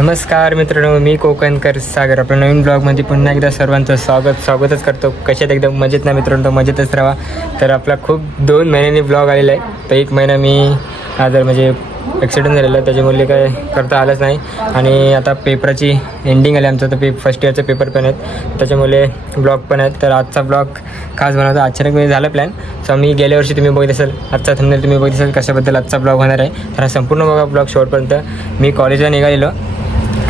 नमस्कार मित्रांनो मी कोकणकर सागर. आपल्या नवीन ब्लॉगमध्ये पुन्हा एकदा सर्वांचं स्वागत. स्वागतच करतो. कशात एकदम मजेत ना मित्रांनो तर मजेतच राहा. तर आपला खूप दोन महिन्यांनी ब्लॉग आलेला आहे. तर एक महिना मी आजार म्हणजे ॲक्सिडेंट झालेला आहे. त्याच्यामुळे काय करता आलंच नाही. आणि आता पेपराची एंडिंग आली आमचं. तर पे फर्स्ट इयरचे पेपर पण आहेत. त्याच्यामुळे ब्लॉग पण आहेत. तर आजचा ब्लॉग खास बनवता. अचानक मी झाला प्लॅन सो मी गेल्या वर्षी तुम्ही बघित असाल. आजचा थंबनेल तुम्ही बघित असाल कशाबद्दल आजचा ब्लॉग होणार आहे. तर हा संपूर्ण बघा ब्लॉग शेवटपर्यंत मी कॉलेजला निघालेलो.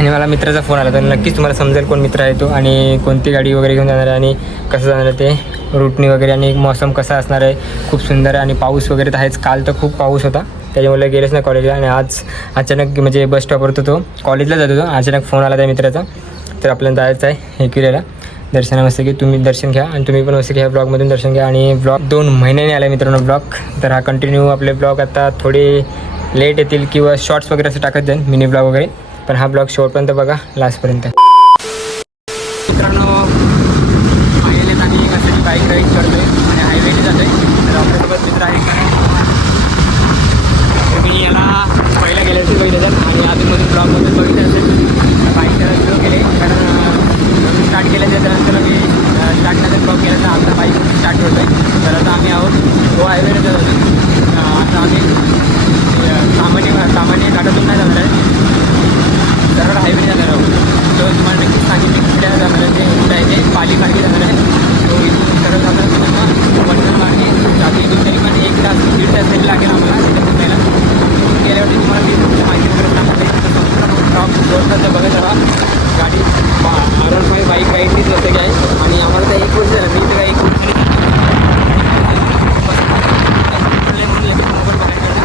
आणि मला मित्राचा फोन आला तर नक्कीच तुम्हाला समजेल कोण मित्र आहे तो आणि कोणती गाडी वगैरे घेऊन जाणार आहे आणि कसं जाणार आहे ते. रूटनी वगैरे आणि मौसम कसा असणार आहे खूप सुंदर आहे आणि पाऊस वगैरे तर आहेच. काल तर खूप पाऊस होता त्याच्यामुळे गेलेच नाही कॉलेजला आणि आज अचानक म्हणजे बस स्टॉपवर तो. कॉलेजला जात होतो अचानक फोन आला त्या मित्राचा. तर आपल्याला जायचं आहे एकविरेला दर्शना मस्त की तुम्ही दर्शन घ्या आणि तुम्ही पण मस्त घ्या ब्लॉगमधून दर्शन घ्या. आणि ब्लॉग दोन महिन्याने आला मित्रांनो ब्लॉग तर हा कंटिन्यू आपले ब्लॉग आता थोडे लेट येतील किंवा शॉर्ट्स वगैरे असं टाकत जाईल मिनी ब्लॉग वगैरे. पण हा ब्लॉग शेवटपर्यंत बघा लास्टपर्यंत. मित्रांनो हायवेला आम्ही असं बाईक राईड करतोय आणि हायवेने जातोय. तर आपल्यासोबत मित्र आहे मी याला पहिला गेले असेल बघितलं आणि अजूनमधून ब्लॉगमधून बघितलं असेल. बाईक करायला सुरू केले. कारण स्टार्ट केलं त्याच्यानंतर मी स्टार्ट नंतर ब्लॉग केला. तर आमचा बाईक स्टार्ट होतोय तर आता आम्ही आहोत तो हायवेने जात होतो आता आम्ही सामान्य सामान्य घाटातून नाही जाणार आहे. सरळ हायवे जाणार आहोत तर तुम्हाला नक्कीच सांगितले कुठल्या जाणार आहे कुठं आहे ते पाली मार्गे जाणार आहे तो इथून सरळ जाणार तुम्हाला वडनर मार्गे जातो. इथून तरी पण एक तास दीड तास तरी लागेल आम्हाला तिथे पोचायला. गेल्यावरती तुम्हाला मी तुमच्या माहिती वगैरे सांगते. ड्रॉप जोरदार बघत राहा. गाडी आर फाय बाईक राईडनीच जसं की आहे. आणि आम्हाला तर एक वर्ष झालं मी तर एक वर्ष मोबाईल बघायला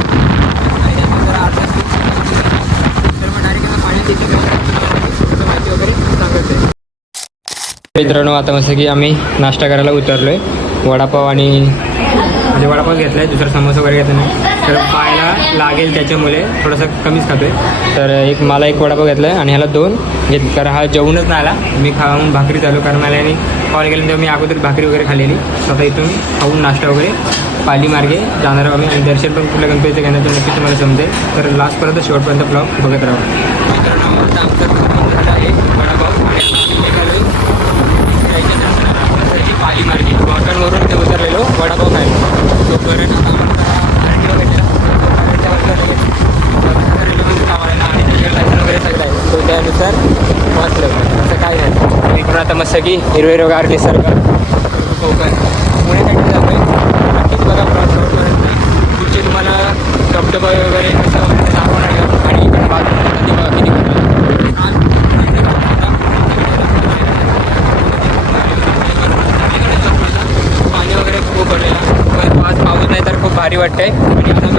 आणि त्यानंतर जरा अर्धा तर मग डायरेक्ट पाण्यात देखील माहिती वगैरे सांगत आहे मित्रांनो आता मस्त की आम्ही नाश्ता करायला उतरलो आहे वडापाव आणि म्हणजे वडापाव घेतला आहे दुसरा समोसा वगैरे घेतला नाही. तर पाहायला लागेल त्याच्यामुळे थोडंसं कमीच खातो आहे तर एक मला एक वडापाव घेतला आहे आणि ह्याला दोन. घेत कारण हा जेवणच नाही आला. मी खाऊन भाकरी चालू कारण मला आणि कॉल केला तेव्हा मी अगोदर भाकरी वगैरे खाल्लेली. स्वतः आता इथून खाऊन नाश्ता वगैरे पाली मार्गे जाणार आहोत आम्ही आणि दर्शन पण कुठल्या गणपतीचं घेण्याचं नक्की तुम्हाला समजेल. तर लास्टपर्यंत शेवटपर्यंत ब्लॉग बघत राहा. मित्रांनो आहे. वडापाव आणि आम्ही निघालोय जायच्या दर्शनाला. तर ही वाकणवरून ते उतरलेलो वडापाव खायला. तोपर्यंत आता तो रेल्वेमध्ये काम आणि त्याच्यावर लायसन वगैरे सगळं आहे तो त्यानुसार वाचलं असं काय नाही इकडून आता मस्त की हिरवे हिरवगार निसर्ग कोकण पुण्यासाठी जातोय नक्कीच बघा प्रवास पुढचे तुम्हाला धबधबा वगैरे कसं वगैरे दाखवणार आहे. आणि इकडे बाजूला नदी बघा किती मोठी आहे. पाणी वगैरे खूप भरलेलं पण आज पाऊस नाही तर खूप भारी वाटतंय. आणि आता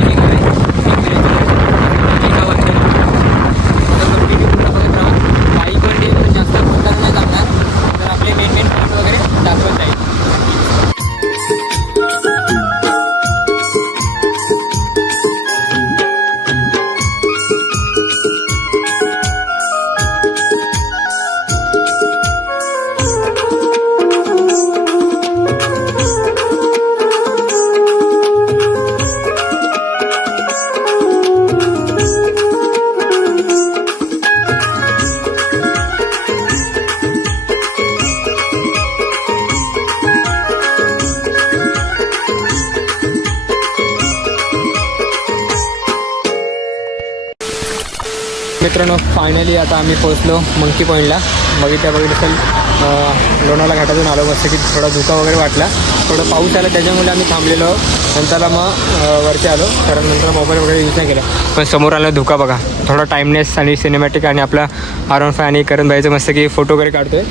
मित्रांनो फायनली आता आम्ही पोहोचलो मंकी पॉईंटला बघितल्या बघितलं असेल लोणावळा घाटातून आलो मस्त की थोडा धुका वगैरे वाटला. थोडं पाऊस आला त्याच्यामुळे आम्ही थांबलेलो. नंतरला मग वरती आलो. कारण नंतर मोबाईल वगैरे यूज नाही केला. पण समोर आला धुका बघा. थोडा टाईमनेस आणि सिनेमॅटिक आणि आपला आर वन फाय आणि करण भाईचं मस्त की फोटो वगैरे काढतोय.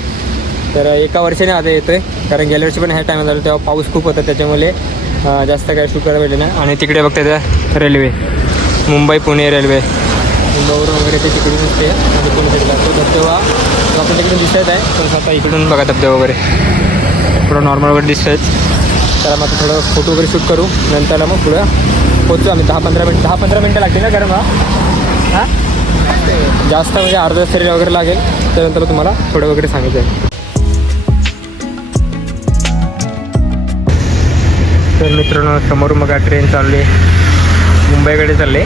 तर एका वर्षाने आता येतोय. कारण गेल्या वर्षी पण ह्या टायमात झालं तेव्हा पाऊस खूप होता. त्याच्यामुळे जास्त काय शूट करायला भेटले नाही. आणि तिकडे बघता त्या रेल्वे मुंबई पुणे रेल्वे मुंबईवरून वगैरे ते तिकडून दिसते. आणि साईडला तो धबधबा तो आपण तिकडून दिसत आहे. पण आता इकडून बघा धबधबा वगैरे. थोडं नॉर्मल वगैरे दिसतंच तर मग आता थोडं फोटो वगैरे शूट करू. नंतरला मग पुढं पोचू आम्ही. दहा पंधरा मिनिट दहा पंधरा मिनटं लागतील ना कारण हा हां? जास्त म्हणजे अर्धा तास तरी वगैरे लागेल. त्यानंतर तुम्हाला थोडं वगैरे सांगितलं. आहे तर मित्रांनो समोर मग ट्रेन चालली मुंबईकडे चालले.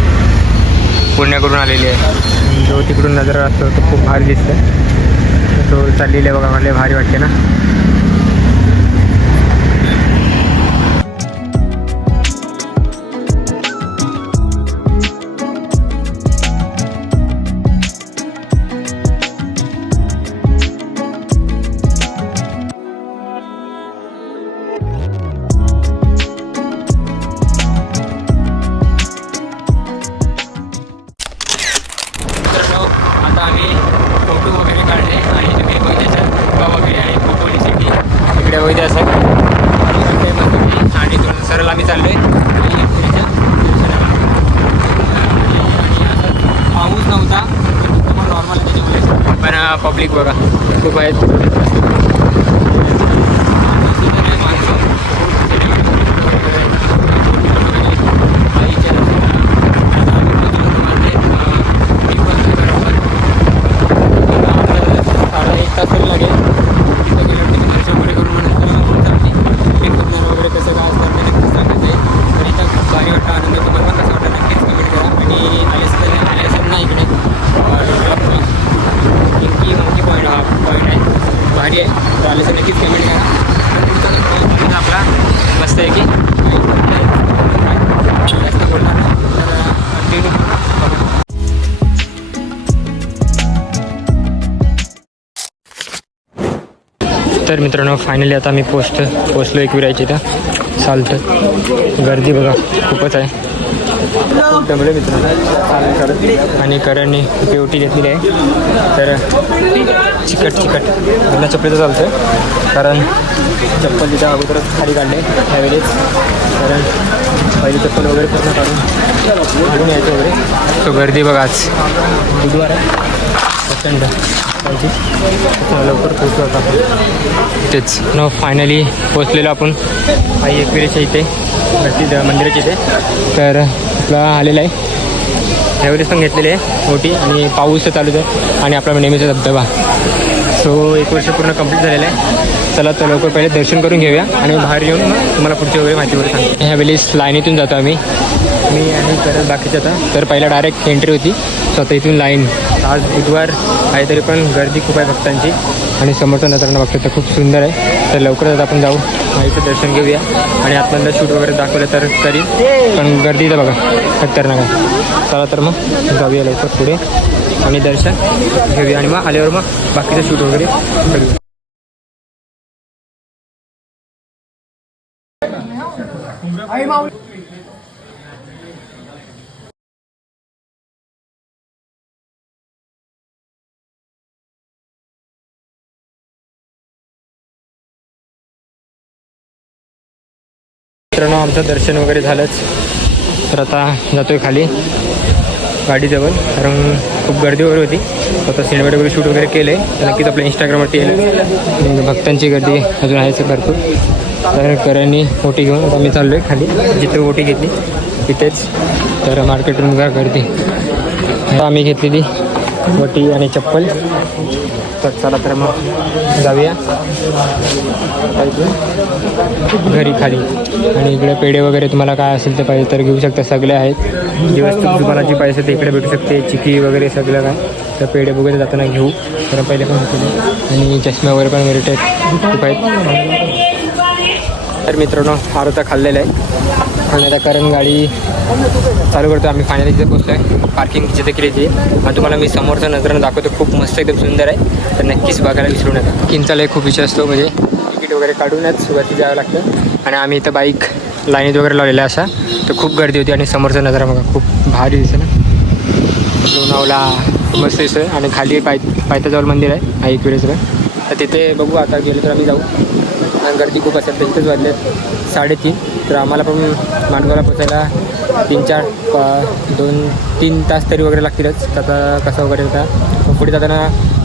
पुण्याकडून आलेली आहे. जो तिकडून नजर असतो तो खूप भारी दिसतो तो चाललेला बघा मला भारी वाटते ना. पण पब्लिक बघा तर मित्रांनो फायनली आता मी पोचतो पोचलो एक विरायची इथं. चालतं गर्दी बघा खूपच आहे. दमले मित्रांनो आणि करणने पेवटी घेतलेली आहे. तर चिकट चिकट. बिना चपलीचं चालतं कारण चप्पल तिथं अगोदरच खाली काढले त्यावेळेस. कारण पहिली चप्पल वगैरे पूर्ण काढून घालून यायचं वगैरे. तो गर्दी बघा आज. बुधवार आहे. प्रचंड. पाहिजे. लवकर आपण. तेच. न फायनली पोचलेलो आपण. आई एकविरेच्या इथे. वरती द मंदिराच्या इथे. तर आपला आलेला आहे. त्यावेळेस पण घेतलेली आहे. मोठी आणि पाऊस तर चालूच आहे. आणि आपला नेहमीचा धबधबा. सो एक वर्ष पूर्ण कंप्लीट झालेलं आहे. चला तर लवकर पहिले दर्शन करून घेऊया आणि बाहेर येऊन मग तुम्हाला पुढची वगैरे माहिती वगैरे सांगतो ह्यावेळेस लाईनीतून जातो आम्ही. मी आणि करत बाकीचे आता. तर पहिला डायरेक्ट एंट्री होती. सो आता इथून लाईन आज बुधवार आहे तरी पण गर्दी खूप आहे भक्तांची. आणि समोरचा नजरांना बघतो तर खूप सुंदर आहे. तर लवकरच आपण जाऊ माईचं दर्शन घेऊया. आणि आतमधलं शूट वगैरे दाखवलं तर तरी पण गर्दी तर बघा खतरनाक आहे. चला तर मग जाऊया लवकर पुढे. आणि दर्शन घेऊया. आणि मग आल्यावर मग बाकीचं शूट वगैरे करूया. मित्रांनो आमचं दर्शन वगैरे झालंच. तर आता जातोय खाली. गाडीजवळ कारण खूप गर्दी वगैरे होती. आता सिनेमेट वगैरे शूट वगैरे केलं आहे तर नक्कीच आपल्या इंस्टाग्रामवरती येईल. म्हणजे भक्तांची गर्दी अजून आहेच भरपूर. तर करांनी ओटी घेऊन आता मी चाललो आहे खाली. जिथे ओटी घेतली तिथेच. तर मार्केटवरून बघा गर्दी. आता आम्ही घेतलेली ओटी आणि चप्पल. तर चला तर मग जाऊया. घरी खाली. आणि इकडे पेढे वगैरे तुम्हाला काय असेल ते पाहिजे तर घेऊ शकता. सगळे आहेत. जी वस्तू तुम्हाला जी पाहिजे ते इकडे भेटू शकते. चिकी वगैरे सगळं काय. तर पेढे वगैरे जाताना घेऊ. तर पहिले पण होते आणि चष्मे वगैरे पण मिळत. आहेत खूप आहेत. तर मित्रांनो फार आता खाल्लेलं आहे. आणि आता कारण गाडी चालू करतो. आम्ही फायनली तिथे पोचलो आहे पार्किंग जिथे केली ती आणि तुम्हाला मी समोरचा नजरानं दाखवतो. खूप मस्त एकदम सुंदर आहे. तर नक्कीच बघायला विसरू नका. किंचालाही खूप विषय असतो. म्हणजे तिकीट वगैरे काढूनच सुरुवाती जावं लागतं. आणि आम्ही इथं बाईक लाईनीत वगैरे लावलेल्या अशा तर खूप गर्दी होती आणि समोरचा नजारा बघा खूप भारी दिसतं ना. लोणावला मस्त दिसतोय आणि खाली पाय पायथ्याजवळ मंदिर आहे आई एकविरेचं तर तिथे बघू आता गेलो तर आम्ही जाऊ. आणि गर्दी खूप असेल तर तिथेच वाजले साडेतीन. तर आम्हाला पण माणगावला पोचायला तीन चार पा- दोन तीन तास तरी वगैरे लागतीलच. तर आता कसं वगैरे होता? पुढे जाताना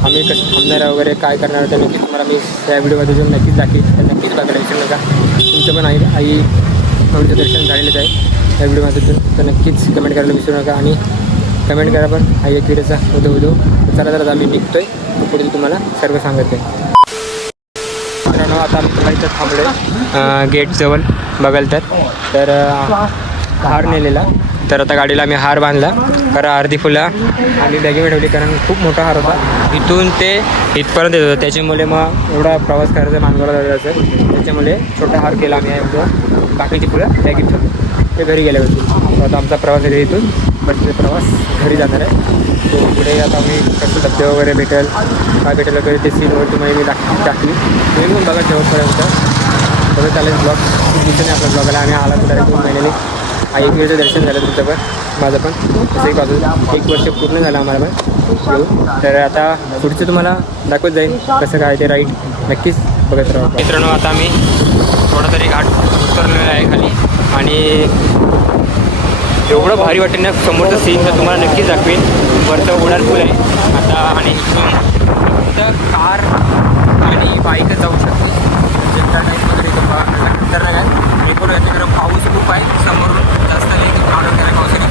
आम्ही कसं थांबणार वगैरे काय करणार होतं नक्कीच तुम्हाला मी त्या व्हिडिओमध्ये जाऊन नक्कीच दाखवेल तर नक्कीच बघायला विसरू नका तुमचं पण आई आई थोडंसं दर्शन झालेलंच आहे. त्या व्हिडिओमधून तर नक्कीच कमेंट करायला विसरू नका आणि कमेंट करा पण. आई एकविरेचा उदो होतो चला जरा आम्ही निघतो आहे पुढे तुम्हाला सर्व सांगत आहे मित्रांनो आता आम्ही इथं थांबलो गेटजवळ बघाल तर तर हार नेलेला. तर आता गाडीला आम्ही हार बांधला. कारण अर्धी फुलं आम्ही बॅगेमध्ये ठेवली कारण खूप मोठा हार होता. इथून ते इथपर्यंत येत होतं. त्याच्यामुळे मग एवढा प्रवास करायचा मानगावला जायचं त्याच्यामुळे छोटा हार केला आम्ही एवढं बाकीची फुलं बॅगेत ठेवली. ते घरी गेले होते. आता आमचा प्रवास आहे इथून. बसचा प्रवास घरी जाणार आहे. तो पुढे आता आम्ही कसं डबे वगैरे भेटेल काय भेटेल वगैरे ते सीनवर तुम्ही मी दाख टाकली तुम्ही पण बघा शेवटपर्यंत. बघा चालेल ब्लॉग खूप दिवसाने आपल्या ब्लॉगला आम्ही आला तर दोन महिन्याने आई एकविरचं दर्शन झालं तुमचं पण माझं पण. तसं एक बाजू एक वर्ष पूर्ण झालं आम्हाला पण येऊ तर आता पुढचं तुम्हाला दाखवत जाईल कसं काय ते राईड नक्कीच बघत राहा. मित्रांनो आता आम्ही थोडा तरी घाट उतरलेला आहे खाली. आणि एवढं भारी वाटेल ना समोरचं सीन तर तुम्हाला नक्कीच दाखवेन. वरचं उडाल पूल आहे. आता आणि फक्त कार आणि बाईकच जाऊ शकते. म्हणजे टाईप वगैरे बघायला खतरनाक आहे पाऊस खूप आहे. समोरून जास्त नाही ऑर्डर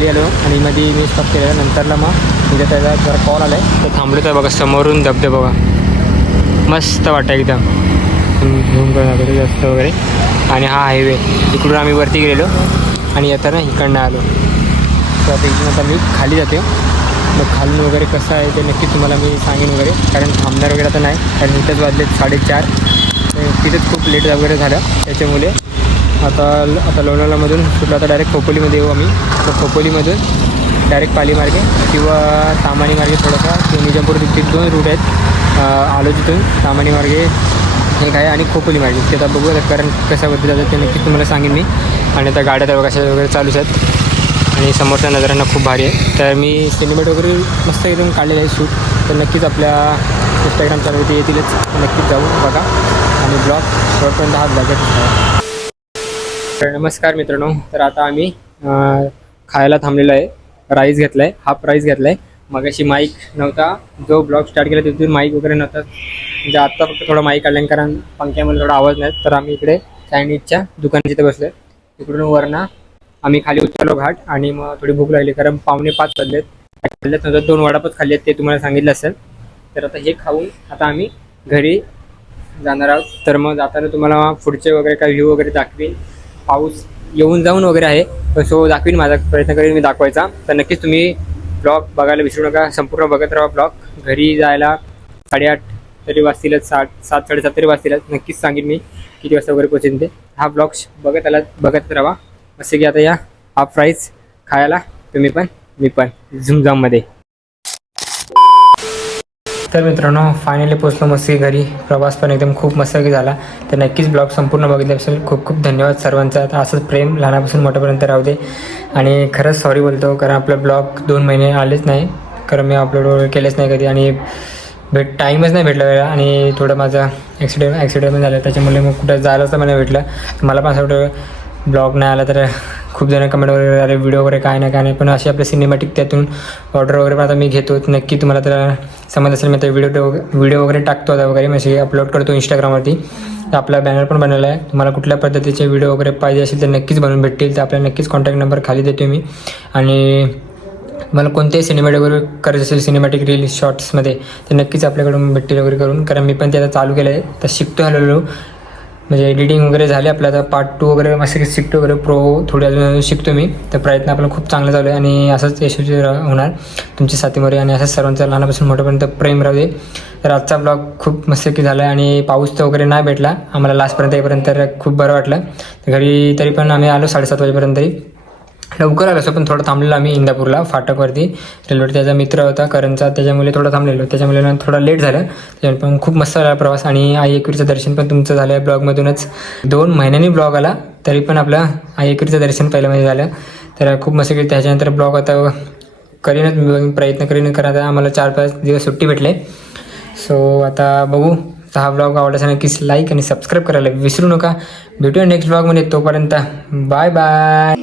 खाली आलो आणि मध्ये मी स्टॉप केलं. नंतरला मग तिथे त्याचा जरा कॉल आला आहे तर थांबलो तर बघा समोरून धबधे बघा. मस्त वाटतं एकदम. झूम करून जास्त वगैरे. आणि हा हायवे इकडून आम्ही वरती गेलेलो आणि येताना इकडनं आलो. तर आता इकडून आता मी खाली जाते. मग खालून वगैरे कसं आहे ते नक्की तुम्हाला मी सांगेन वगैरे. कारण थांबणार वगैरे तर नाही. कारण इथंच वाजले साडेचार. तिथेच खूप लेट वगैरे झालं. त्याच्यामुळे आता आता लोणावळामधून सुटलं आता डायरेक्ट खोपोलीमध्ये येऊ आम्ही. तर खोपोलीमधून डायरेक्ट पालीमार्गे किंवा तामाणी मार्गे थोडासा. निजामपूर तिथे दोन रूट आहेत. आलो तिथून तामाणी मार्गे. एक आहे आणि खोपोली मार्गे. ते आता बघू कारण कशाबद्दल जातात ते नक्की तुम्हाला सांगेन मी. आणि आता गाड्या तर कशा वगैरे चालूच आहेत. आणि समोरच्या नजरांना खूप भारी आहे. तर मी सिनेमेट वगैरे मस्त एकदम काढलेलं आहे शूट. तर नक्कीच आपल्या इंस्टाग्राम चॅनलवरती येतीलच. नक्कीच जाऊ बघा. आणि ब्लॉग शॉर्टपर्यंत हा ब्लॉगच तर नमस्कार मित्रांनो तर आता आम्ही खायला थांबलेलो आहे. राईस घेतला आहे हाफ राईस घेतला आहे मग अशी माईक नव्हता. जो ब्लॉग स्टार्ट केला तिथून माईक वगैरे नव्हता. म्हणजे आत्ता फक्त थोडा माईक काढला कारण पंख्यामध्ये थोडा आवाज नाही. तर आम्ही इकडे चायनीजच्या दुकानात तिथे बसलो इकडून वरना आम्ही खाली उतरलो घाट आणि मग थोडी भूक लागली. कारण पावणे पाच वाजलेत. खाल्लेत नंतर दोन वडापाच खाल्ले आहेत ते तुम्हाला सांगितलं असेल. तर आता हे खाऊन आता आम्ही घरी जाणार आहोत. तर मग जाताना तुम्हाला पुढचे वगैरे काही व्ह्यू वगैरे दाखवीन. पाऊस येऊन जाऊन वगैरे आहे. पण सो दाखवीन माझा प्रयत्न करेन मी दाखवायचा. तर नक्कीच तुम्ही ब्लॉग बघायला विसरू नका. संपूर्ण बघत राहा ब्लॉग घरी जायला साडेआठ तरी वाजतीलच सात सात साडेसात तरी वाजतीलच नक्कीच सांगेन मी किती वाजता वगैरे पोचेन ते. हा ब्लॉग बघत आला बघत राहा. असे की आता या हाफ फ्राईज खायला. तुम्ही पण मी पण. झुमझाममध्ये तर मित्रांनो फायनली पोचलो मस्त घरी. प्रवास पण एकदम खूप मस्त झाला. तर नक्कीच ब्लॉग संपूर्ण बघितले असेल खूप खूप धन्यवाद सर्वांचा. आता असंच प्रेम लहानापासून मोठ्यापर्यंत राहू दे. आणि खरंच सॉरी बोलतो कारण आपला ब्लॉग दोन महिने आलेच नाही. कारण मी अपलोड केलेच नाही कधी. आणि भेट टाईमच नाही भेटला वेळा आणि थोडं माझा ॲक्सिडेंट ॲक्सिडेंट पण झालं. त्याच्यामुळे मग कुठं जायलाच तर मला भेटलं. मला पण असं वाटतं ब्लॉग नाही आला तर खूप जण कमेंट वगैरे आले व्हिडिओ वगैरे काय नाही काय नाही. पण अशी आपले सिनेमॅटिक त्यातून ऑर्डर वगैरे पण आता मी घेतो. नक्की तुम्हाला त्याला समज असेल मी तर व्हिडिओ व्हिडिओ वगैरे टाकतो आता वगैरे. म्हणजे अपलोड करतो इंस्टाग्रामवरती तर आपला बॅनर पण बनवला आहे. तुम्हाला कुठल्या पद्धतीचे व्हिडिओ वगैरे पाहिजे असेल तर नक्कीच बनवून भेटतील. तर आपल्या नक्कीच कॉन्टॅक्ट नंबर खाली देतो मी. आणि मला कोणतेही सिनेमॅटिक वगैरे करायचं असेल सिनेमॅटिक रील शॉर्ट्समध्ये तर नक्कीच आपल्याकडून भेटतील वगैरे करून. कारण मी पण ते आता चालू केलं आहे तर शिकतो हळूहळू. म्हणजे एडिटिंग वगैरे झाले आपलं आता पार्ट टू वगैरे मस्त शिकतो वगैरे प्रो थोडे अजून शिकतो मी. तर प्रयत्न आपला खूप चांगला चालू आहे आणि असंच यशस्वी होणार. तुमच्या साथीमध्ये आणि असंच सर्वांचं लहानापासून मोठ्यापर्यंत प्रेम राहू दे. तर आजचा ब्लॉग खूप मस्तकी झाला आहे आणि पाऊस तर वगैरे नाही भेटला. आम्हाला लास्टपर्यंत येईपर्यंत तर खूप बरं वाटलं. घरी तरी पण आम्ही आलो साडेसात वाजेपर्यंत तरी. लवकर आलो असं पण थोडं थांबलेलो आम्ही इंदापूरला फाटकवरती. रेल्वेवर त्याचा मित्र होता करणचा त्याच्यामुळे थोडं थांबलेलो. त्याच्यामुळे थोडा लेट झालं. त्याच्यामुळे पण खूप मस्त झाला प्रवास आणि आई एकवीरचं दर्शन पण तुमचं झालं आहे ब्लॉगमधूनच. दोन महिन्यांनी ब्लॉग आला तरी पण आपलं आई एकवीरचं दर्शन पहिल्यामध्ये झालं. तर खूप मस्त केली. त्याच्यानंतर ब्लॉग आता करीनच प्रयत्न करीन करा आता आम्हाला चार पाच दिवस सुट्टी भेटले. सो आता बघू. तर हा ब्लॉग आवडला नक्कीच लाईक आणि सबस्क्राईब करायला विसरू नका. भेटूया नेक्स्ट ब्लॉगमध्ये तोपर्यंत बाय बाय